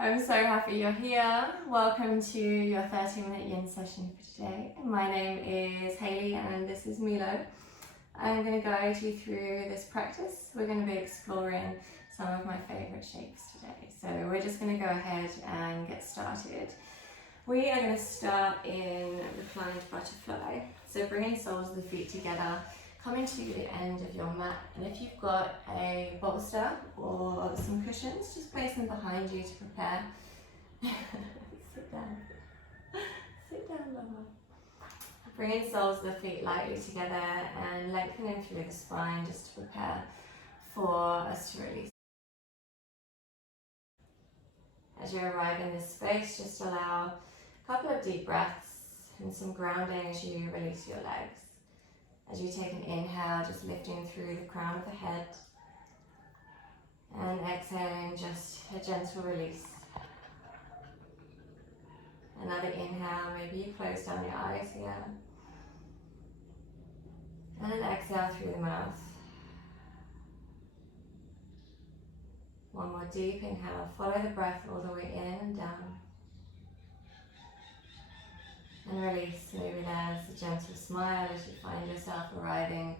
I'm so happy you're here. Welcome to your 30-minute yin session for today. My name is Hayley and this is Milo. I'm going to guide you through this practice. We're going to be exploring some of my favourite shapes today. So we're just going to go ahead and get started. We are going to start in Reclined Butterfly. So bringing soles of the feet together, coming to the end of your mat, and if you've got a bolster or some cushions, just place them behind you to prepare. Sit down. Sit down, Mama. Bringing soles of the feet lightly together and lengthening through the spine just to prepare for us to release. As you arrive in this space, just allow a couple of deep breaths and some grounding as you release your legs. As you take an inhale, just lifting through the crown of the head, and exhaling, just a gentle release. Another inhale, maybe you close down your eyes here. And then exhale through the mouth. One more deep inhale, follow the breath all the way in and down. And release, maybe there's a gentle smile as you find yourself arriving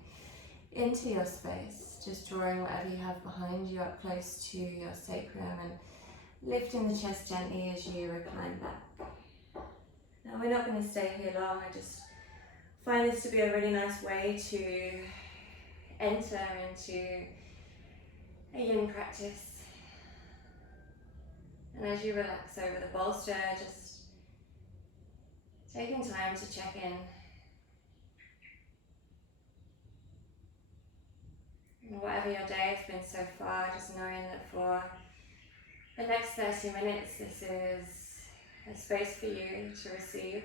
into your space, just drawing whatever you have behind you up close to your sacrum and lifting the chest gently as you recline back. Now we're not going to stay here long, I just find this to be a really nice way to enter into a yin practice. And as you relax over the bolster, just taking time to check in. And whatever your day has been so far, just knowing that for the next 30 minutes, this is a space for you to receive.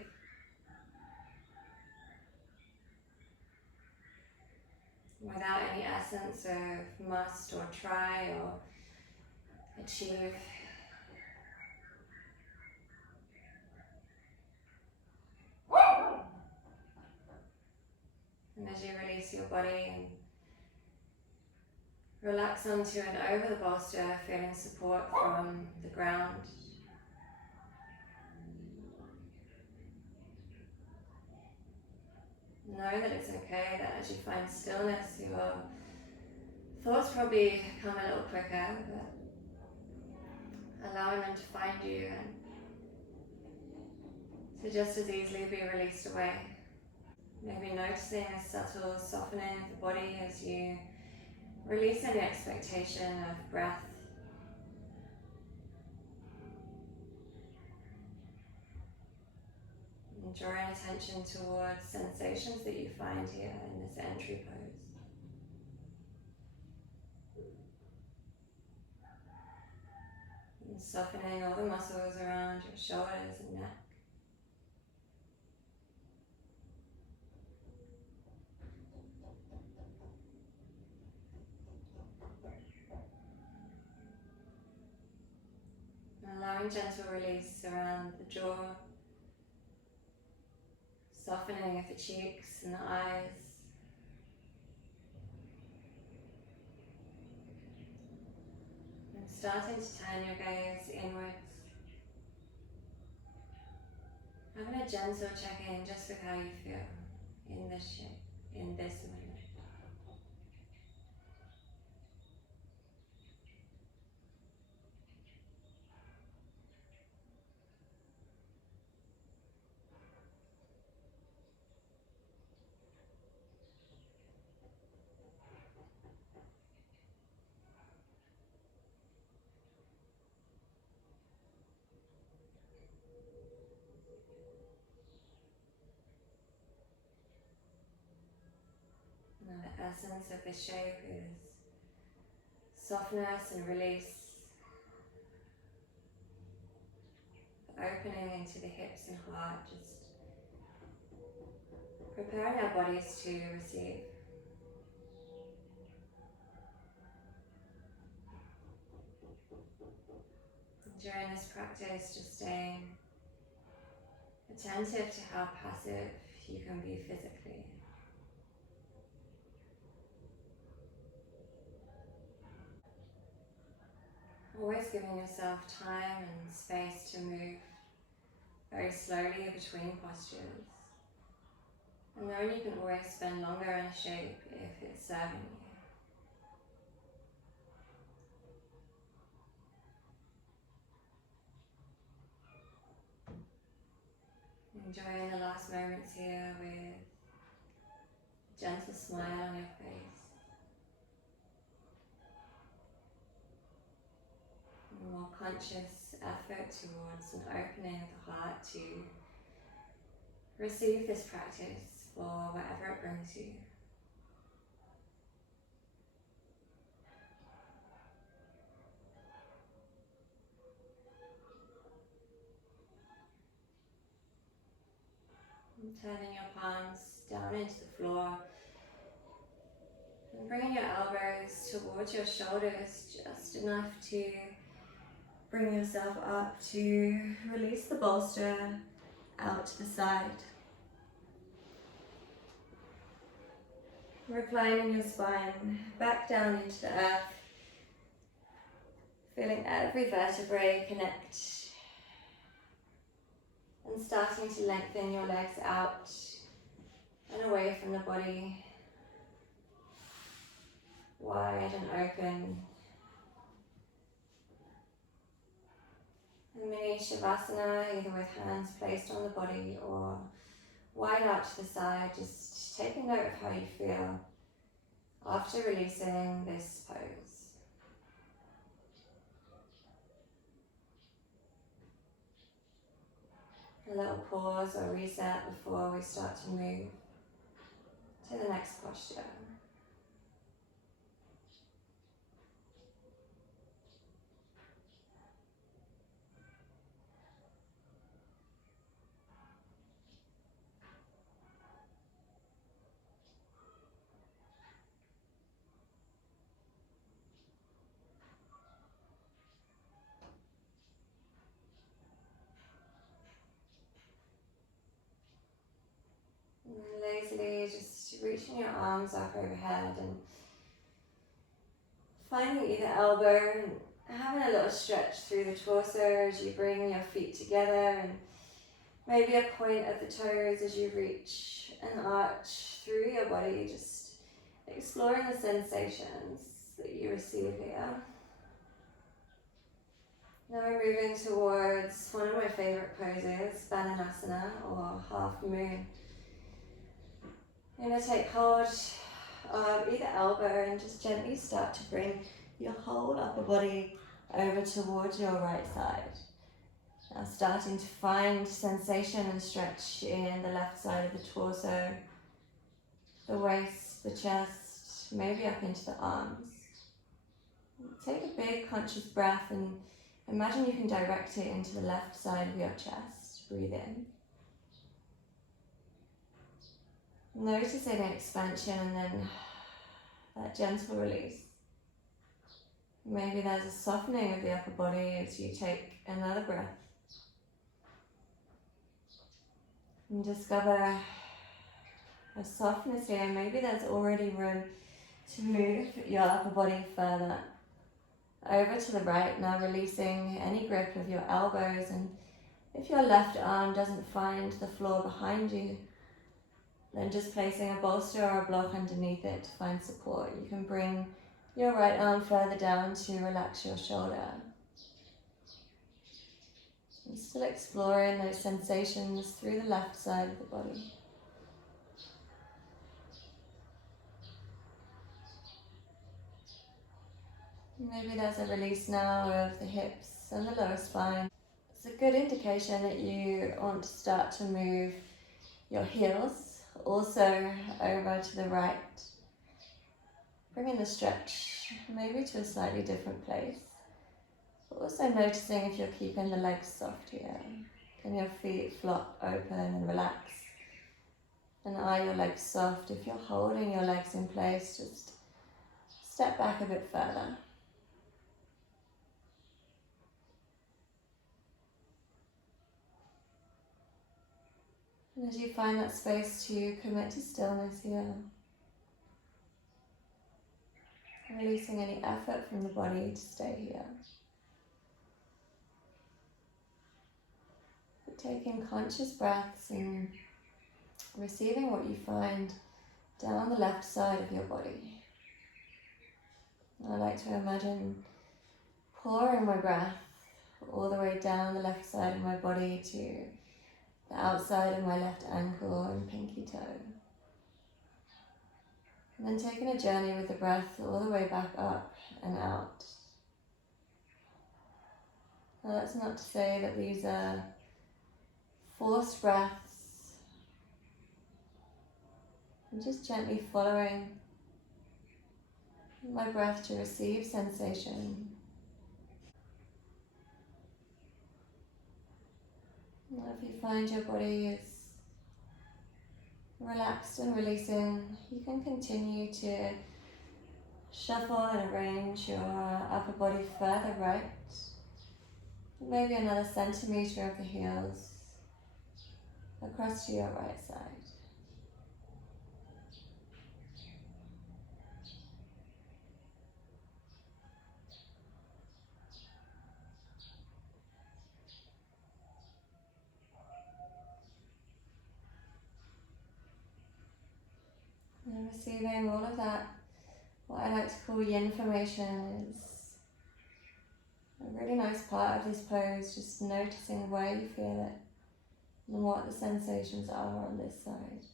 Without any essence of must or try or achieve. And as you release your body and relax onto and over the bolster, feeling support from the ground. Know that it's okay, that as you find stillness, your thoughts probably come a little quicker, but allowing them to find you and to just as easily be released away. Maybe noticing a subtle softening of the body as you release any expectation of breath. And drawing attention towards sensations that you find here in this entry pose. And softening all the muscles around your shoulders and neck. And allowing gentle release around the jaw. Softening of the cheeks and the eyes. And starting to turn your gaze inwards. Having a gentle check-in just with how you feel in this shape, in this moment. Now the essence of this shape is softness and release. Opening into the hips and heart, just preparing our bodies to receive. During this practice, just staying attentive to how passive you can be physically. Always giving yourself time and space to move very slowly between postures. And knowing you can always spend longer in shape if it's serving you. Enjoying the last moments here with a gentle smile on your face. A more conscious effort towards an opening of the heart to receive this practice for whatever it brings you. And turning your palms down into the floor and bringing your elbows towards your shoulders just enough to bring yourself up to release the bolster out to the side. Reclining your spine back down into the earth, feeling every vertebrae connect and starting to lengthen your legs out and away from the body, wide and open. A mini Shavasana, either with hands placed on the body or wide out to the side, just taking note of how you feel after releasing this pose. A little pause or reset before we start to move to the next posture. And lazily just reaching your arms up overhead and finding either elbow and having a little stretch through the torso as you bring your feet together, and maybe a point of the toes as you reach an arch through your body, just exploring the sensations that you receive here. Now we're moving towards one of my favourite poses, banasana or half moon. You're going to take hold of either elbow and just gently start to bring your whole upper body over towards your right side. Now starting to find sensation and stretch in the left side of the torso, the waist, the chest, maybe up into the arms. Take a big conscious breath and imagine you can direct it into the left side of your chest. Breathe in. Notice any expansion and then that gentle release. Maybe there's a softening of the upper body as you take another breath. And discover a softness here. Maybe there's already room to move your upper body further over to the right. Now releasing any grip of your elbows, and if your left arm doesn't find the floor behind you, then just placing a bolster or a block underneath it to find support. You can bring your right arm further down to relax your shoulder. And still exploring those sensations through the left side of the body. Maybe there's a release now of the hips and the lower spine. It's a good indication that you want to start to move your heels also over to the right. Bringing the stretch maybe to a slightly different place. But also noticing if you're keeping the legs soft here. Can your feet flop open and relax? And are your legs soft? If you're holding your legs in place, just step back a bit further. And as you find that space to commit to stillness here, releasing any effort from the body to stay here. taking conscious breaths and receiving what you find down the left side of your body. I like to imagine pouring my breath all the way down the left side of my body to the outside of my left ankle and pinky toe. And then taking a journey with the breath all the way back up and out. Now that's not to say that these are forced breaths. I'm just gently following my breath to receive sensation. Now if you find your body is relaxed and releasing, you can continue to shuffle and arrange your upper body further right, maybe another centimetre of the heels across to your right side. And receiving all of that, what I like to call yin formation, is a really nice part of this pose, just noticing where you feel it and what the sensations are on this side.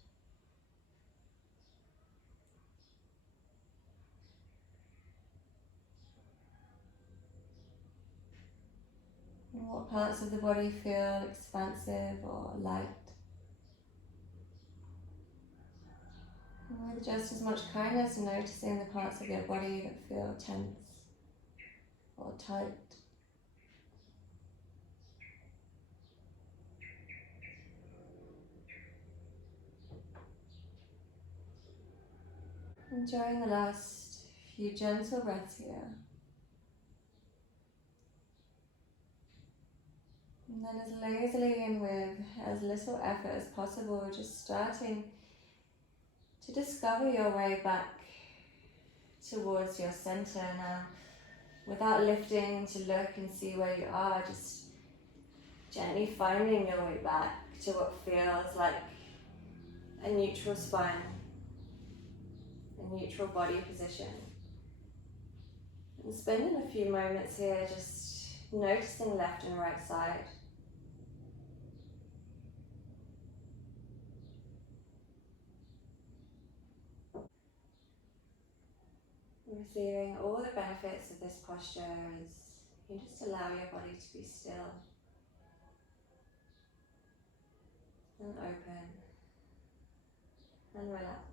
And what parts of the body feel expansive or light. And with just as much kindness, noticing the parts of your body that feel tense or tight. Enjoying the last few gentle breaths here. And then as lazily and with as little effort as possible, just starting to discover your way back towards your center now, without lifting to look and see where you are, just gently finding your way back to what feels like a neutral spine, a neutral body position. And spending a few moments here just noticing left and right side. Receiving all the benefits of this posture as you just allow your body to be still and open and relaxed.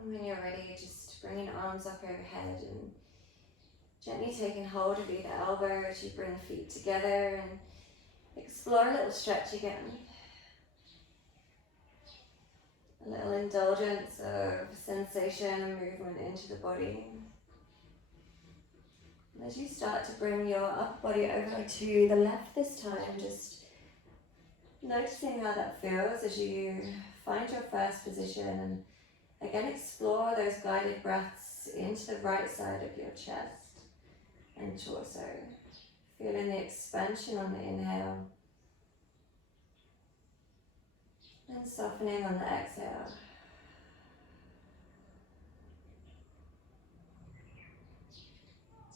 And when you're ready, just bringing arms up overhead and gently taking hold of either elbow as you bring the feet together and explore a little stretch again. A little indulgence of sensation and movement into the body. And as you start to bring your upper body over to the left this time, just noticing how that feels as you find your first position, and again explore those guided breaths into the right side of your chest and torso. Feeling the expansion on the inhale and softening on the exhale.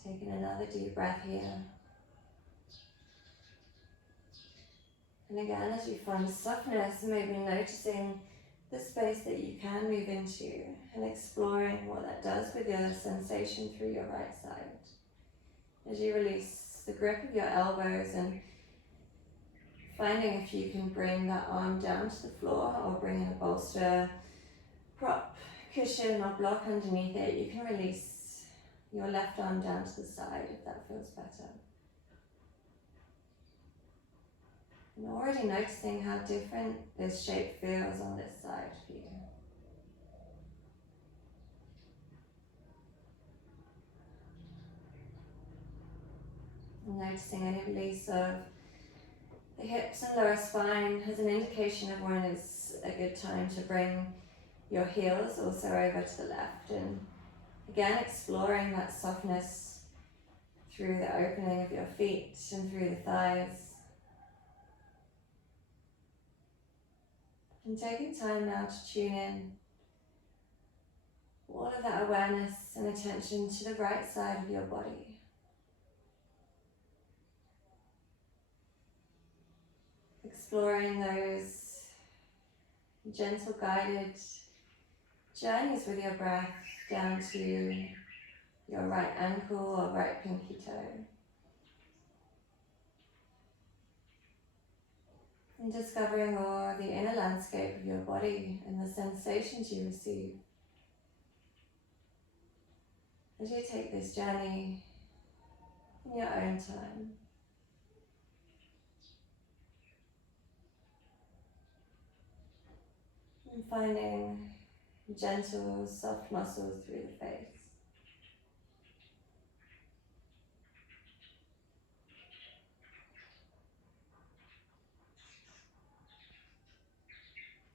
Taking another deep breath here. And again, as you find softness, maybe noticing the space that you can move into and exploring what that does with your sensation through your right side. As you release the grip of your elbows and finding if you can bring that arm down to the floor or bring in a bolster, prop, cushion or block underneath it, you can release your left arm down to the side if that feels better. And already noticing how different this shape feels on this side for you. And noticing any release of the hips and lower spine as an indication of when is a good time to bring your heels also over to the left, and again exploring that softness through the opening of your feet and through the thighs. And taking time now to tune in all of that awareness and attention to the right side of your body. Exploring those gentle guided journeys with your breath down to your right ankle or right pinky toe. And discovering all the inner landscape of your body and the sensations you receive as you take this journey in your own time. And finding gentle, soft muscles through the face.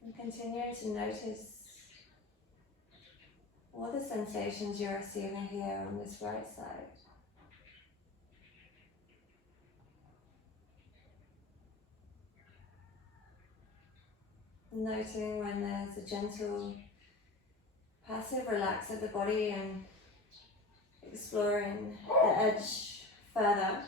And continuing to notice all the sensations you're receiving here on this right side. Noting when there's a gentle, passive relax of the body and exploring the edge further.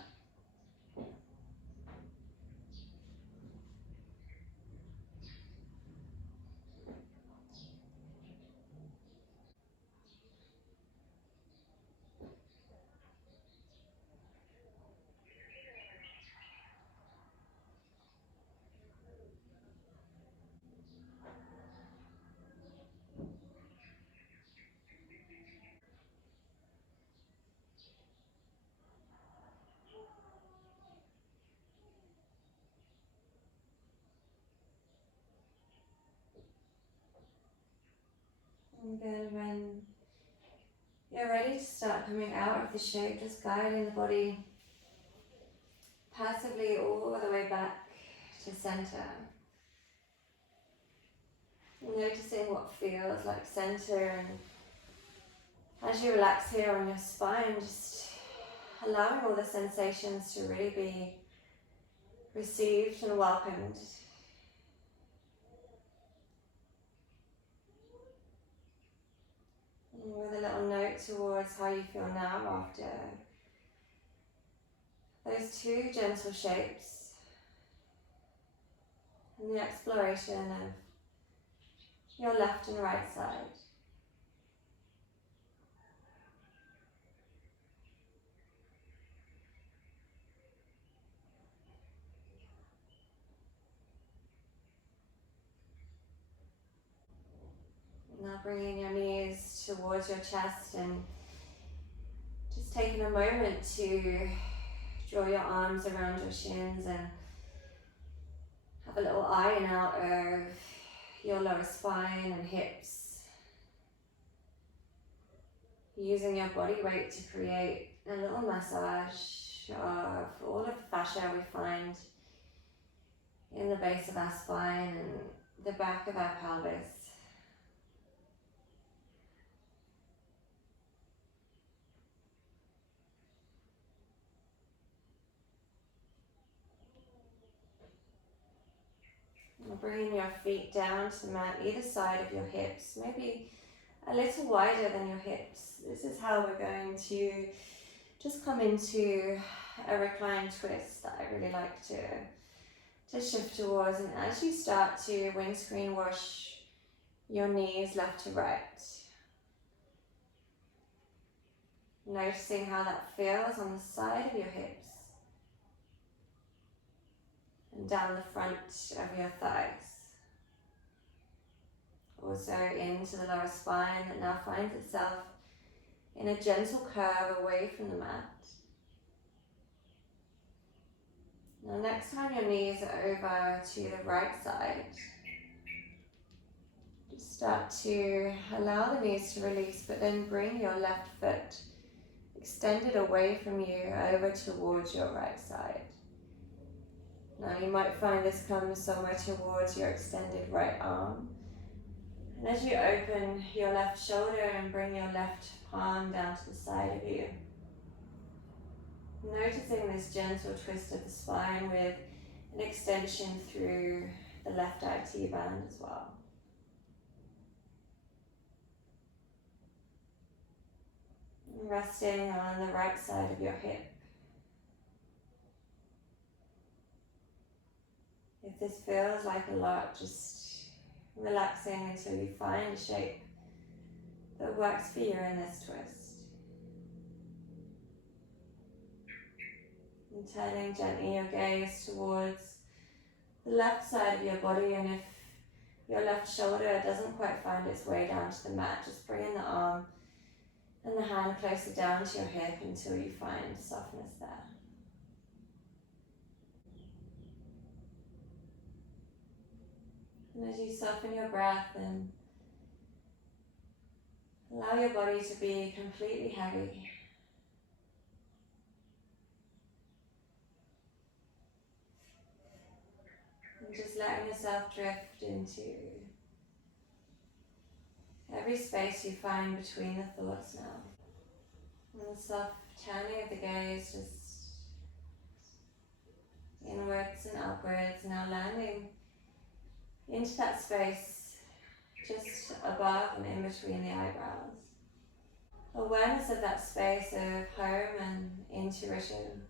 And then when you're ready to start coming out of the shape, just guiding the body passively all the way back to center. Noticing what feels like center, and as you relax here on your spine, just allowing all the sensations to really be received and welcomed. And with a little note towards how you feel now after those two gentle shapes and the exploration of your left and right side. Now bringing your knees towards your chest and just taking a moment to draw your arms around your shins and have a little iron out of your lower spine and hips. Using your body weight to create a little massage of all of the fascia we find in the base of our spine and the back of our pelvis. Bringing your feet down to the mat either side of your hips, maybe a little wider than your hips. This is how we're going to just come into a reclined twist that I really like to shift towards. And as you start to windscreen wash your knees left to right, noticing how that feels on the side of your hips and down the front of your thighs. Also into the lower spine that now finds itself in a gentle curve away from the mat. Now next time your knees are over to the right side, just start to allow the knees to release, but then bring your left foot extended away from you over towards your right side. Now you might find this comes somewhere towards your extended right arm. And as you open your left shoulder and bring your left palm down to the side of you, noticing this gentle twist of the spine with an extension through the left IT band as well. And resting on the right side of your hip. If this feels like a lot, just relaxing until you find a shape that works for you in this twist. And turning gently your gaze towards the left side of your body, and if your left shoulder doesn't quite find its way down to the mat, just bringing the arm and the hand closer down to your hip until you find softness there. And as you soften your breath and allow your body to be completely heavy, and just letting yourself drift into every space you find between the thoughts now. And the soft turning of the gaze just inwards and upwards, now landing into that space just above and in between the eyebrows. Awareness of that space of home and intuition,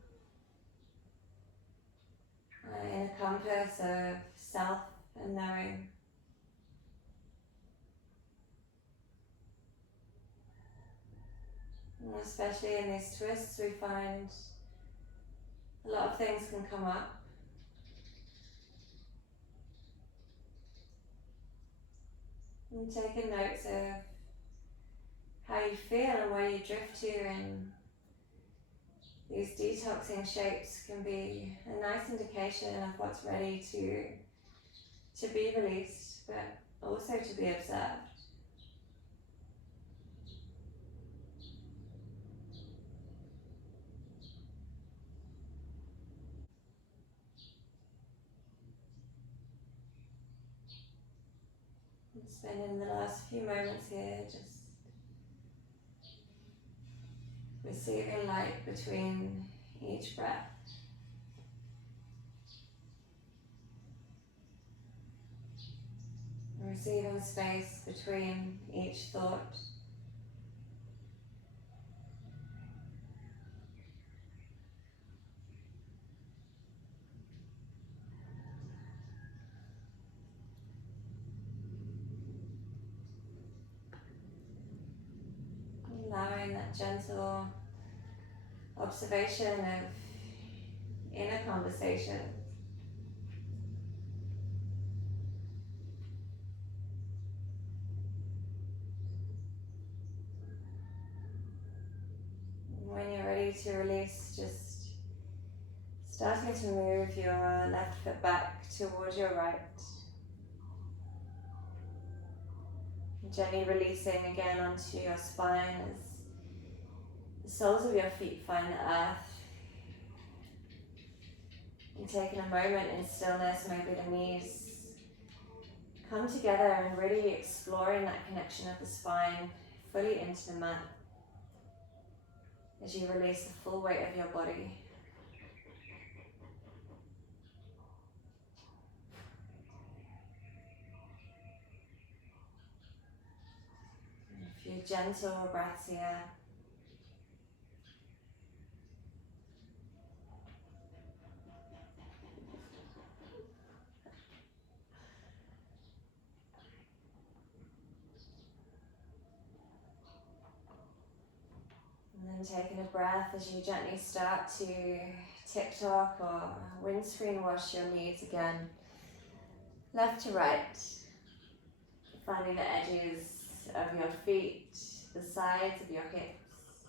in a compass of self and knowing. And especially in these twists, we find a lot of things can come up. And taking notes of how you feel and where you drift to, and these detoxing shapes can be a nice indication of what's ready to be released, but also to be observed. And spending the last few moments here just receiving light between each breath. Receiving space between each thought. Allowing that gentle observation of inner conversation. When you're ready to release, just starting to move your left foot back towards your right. Gently releasing again onto your spine as the soles of your feet find the earth. And taking a moment in stillness, maybe the knees come together and really exploring that connection of the spine fully into the mat as you release the full weight of your body. And a few gentle breaths here. And then taking a breath as you gently start to TikTok or windscreen wash your knees again, left to right, finding the edges of your feet, the sides of your hips,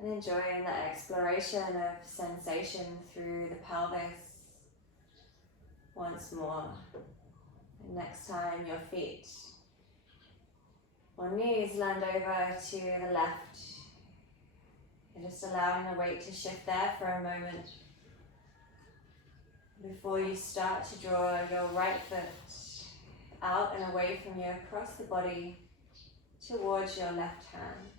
and enjoying that exploration of sensation through the pelvis once more. And next time your feet or knees land over to the left, you're just allowing the weight to shift there for a moment before you start to draw your right foot out and away from you across the body towards your left hand.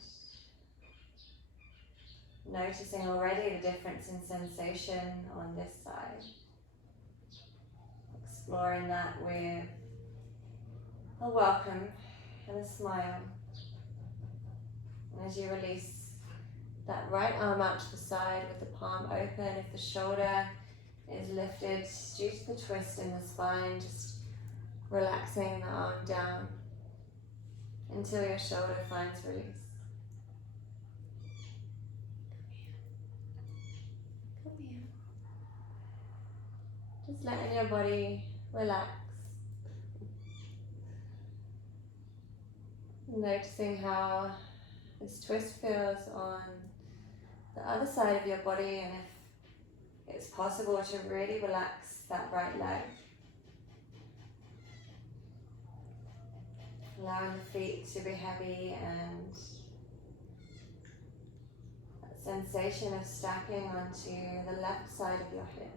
Noticing already the difference in sensation on this side. Exploring that with a welcome and a smile. And as you release that right arm out to the side with the palm open, if the shoulder is lifted due to the twist in the spine, just relaxing the arm down until your shoulder finds release. Come here. Just letting your body relax. Noticing how this twist feels on the other side of your body, and if it's possible to really relax that right leg. Allowing the feet to be heavy and that sensation of stacking onto the left side of your hip.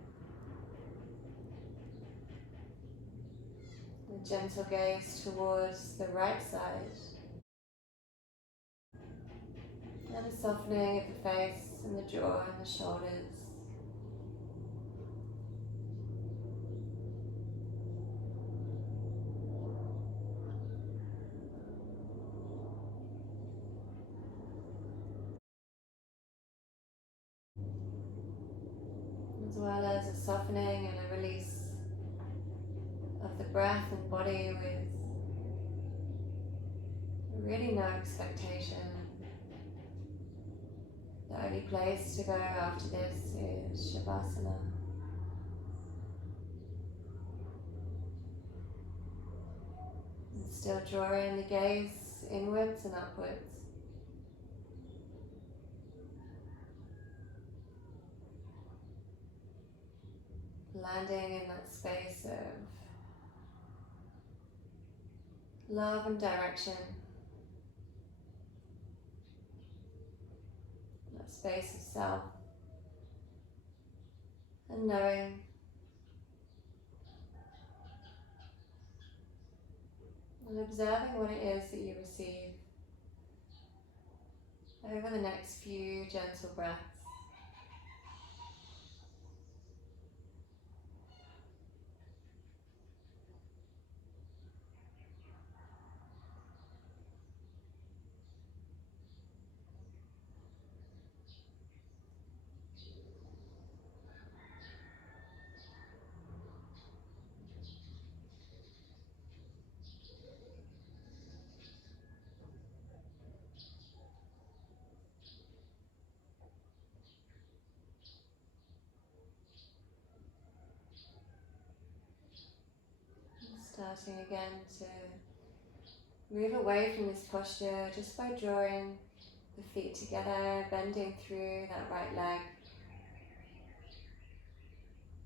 A gentle gaze towards the right side. And a softening of the face and the jaw and the shoulders. As well as a softening and a release of the breath and body with really no expectation. The only place to go after this is Shavasana. And still drawing the gaze inwards and upwards. Landing in that space of love and direction. That space of self. And knowing. And observing what it is that you receive over the next few gentle breaths. Starting again to move away from this posture just by drawing the feet together, bending through that right leg.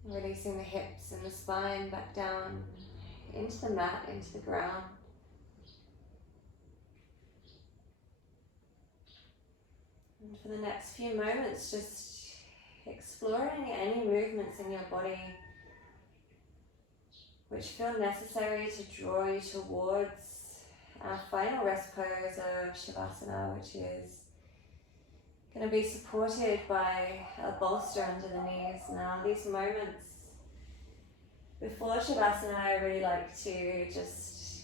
Releasing the hips and the spine back down into the mat, into the ground. And for the next few moments, just exploring any movements in your body which feel necessary to draw you towards our final rest pose of Shavasana, which is going to be supported by a bolster under the knees. Now, these moments before Shavasana, I really like to just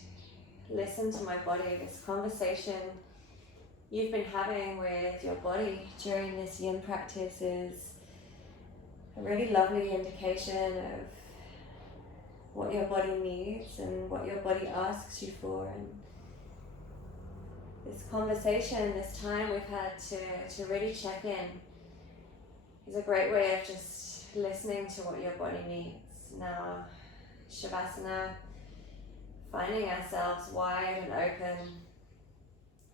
listen to my body, this conversation you've been having with your body during this yin practice is a really lovely indication of what your body needs and what your body asks you for. And this conversation, this time we've had to really check in is a great way of just listening to what your body needs. Now, Shavasana, finding ourselves wide and open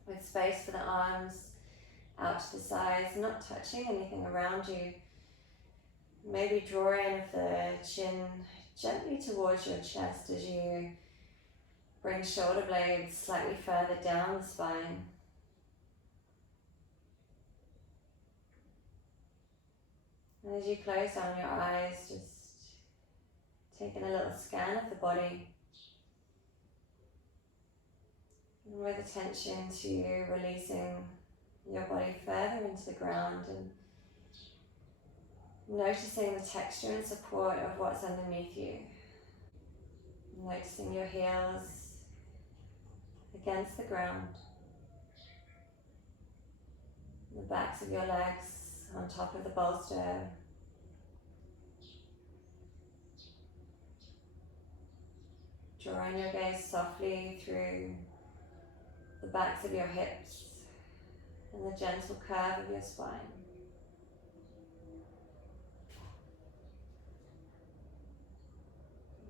with space for the arms out to the sides, not touching anything around you. Maybe drawing of the chin gently towards your chest as you bring shoulder blades slightly further down the spine. And as you close down your eyes, just taking a little scan of the body. And with attention to releasing your body further into the ground and noticing the texture and support of what's underneath you. Noticing your heels against the ground, the backs of your legs on top of the bolster. Drawing your gaze softly through the backs of your hips and the gentle curve of your spine.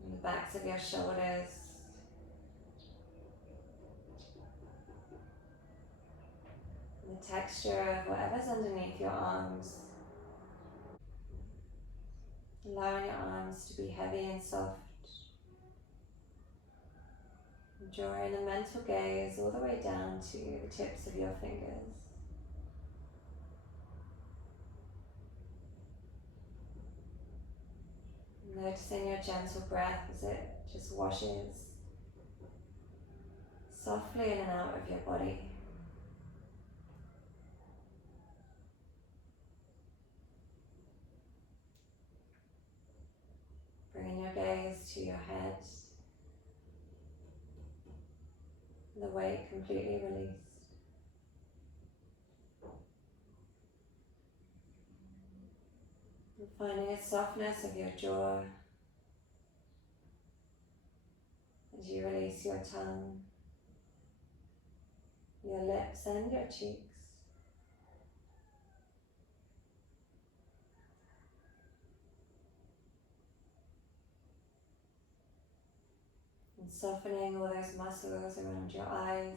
And the backs of your shoulders. And the texture of whatever's underneath your arms. Allowing your arms to be heavy and soft. And drawing a mental gaze all the way down to the tips of your fingers. Noticing your gentle breath as it just washes softly in and out of your body. Bringing your gaze to your head, the weight completely released. And finding a softness of your jaw as you release your tongue, your lips and your cheeks. And softening all those muscles around your eyes,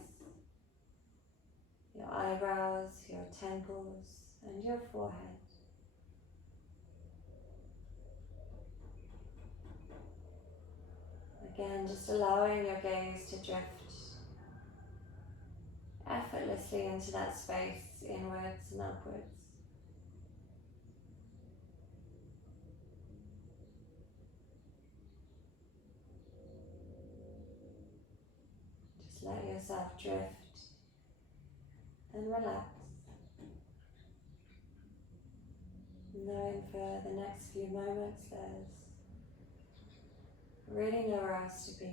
your eyebrows, your temples, and your forehead. Again, just allowing your gaze to drift effortlessly into that space, inwards and upwards. Just let yourself drift and relax, knowing for the next few moments there's really nowhere else to be.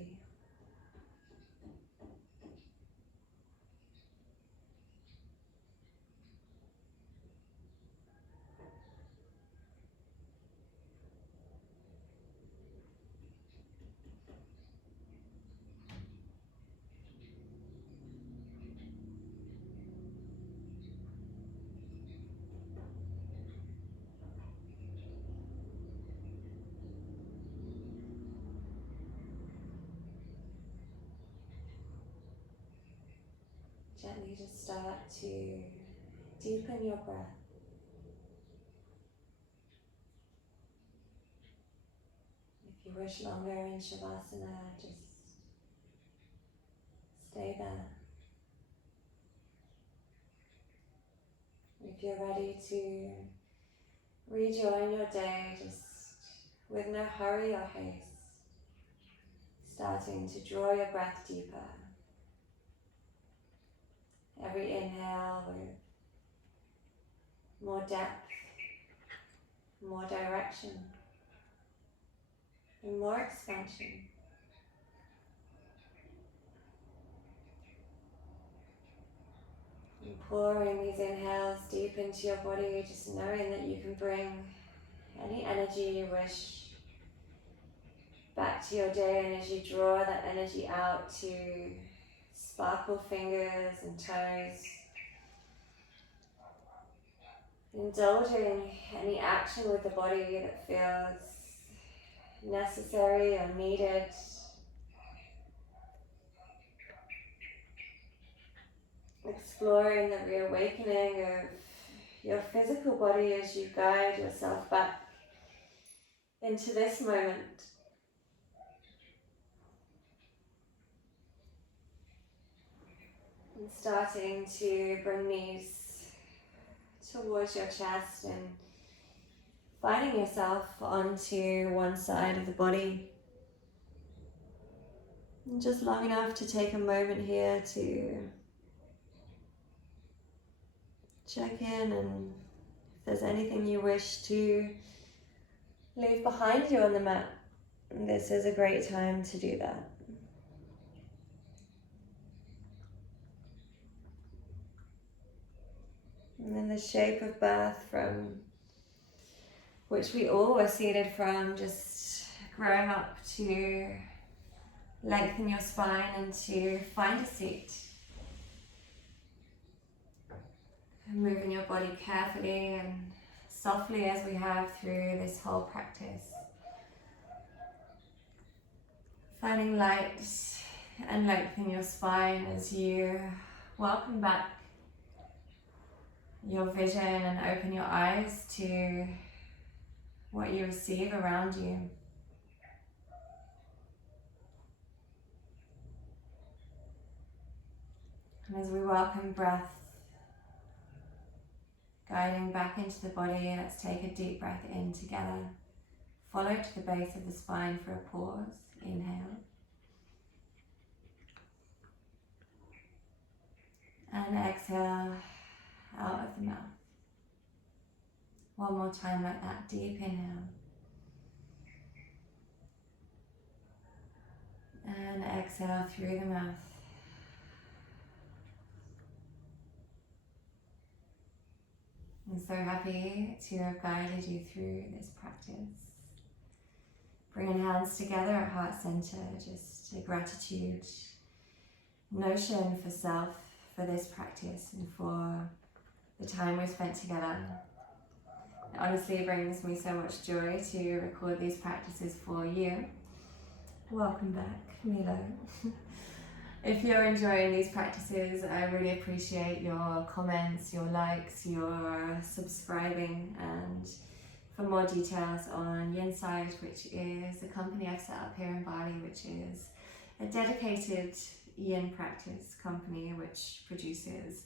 Gently just start to deepen your breath. If you wish longer in Shavasana, just stay there. If you're ready to rejoin your day, just with no hurry or haste, starting to draw your breath deeper. Every inhale with more depth, more direction, and more expansion. And pouring these inhales deep into your body, just knowing that you can bring any energy you wish back to your day, and as you draw that energy out to sparkle fingers and toes, indulging any action with the body that feels necessary or needed. Exploring the reawakening of your physical body as you guide yourself back into this moment. And starting to bring knees towards your chest and finding yourself onto one side of the body. And just long enough to take a moment here to check in, and if there's anything you wish to leave behind you on the mat, this is a great time to do that. And then the shape of birth from which we all were seated from, just growing up to lengthen your spine and to find a seat. And moving your body carefully and softly as we have through this whole practice. Finding light and lengthening your spine as you welcome back your vision and open your eyes to what you receive around you. And as we welcome breath guiding back into the body, let's take a deep breath in together. Follow to the base of the spine for a pause. Inhale. And exhale out of the mouth. One more time like that. Deep inhale. And exhale through the mouth. I'm so happy to have guided you through this practice. Bringing hands together at heart center, just a gratitude notion for self, for this practice and for the time we spent together. It honestly brings me so much joy to record these practices for you. Welcome back, Milo. If you're enjoying these practices, I really appreciate your comments, your likes, your subscribing, and for more details on YinSide, which is a company I've set up here in Bali, which is a dedicated yin practice company which produces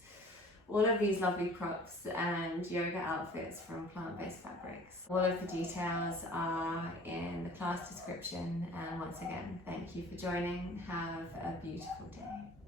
all of these lovely props and yoga outfits from plant-based fabrics. All of the details are in the class description, and once again, thank you for joining. Have a beautiful day.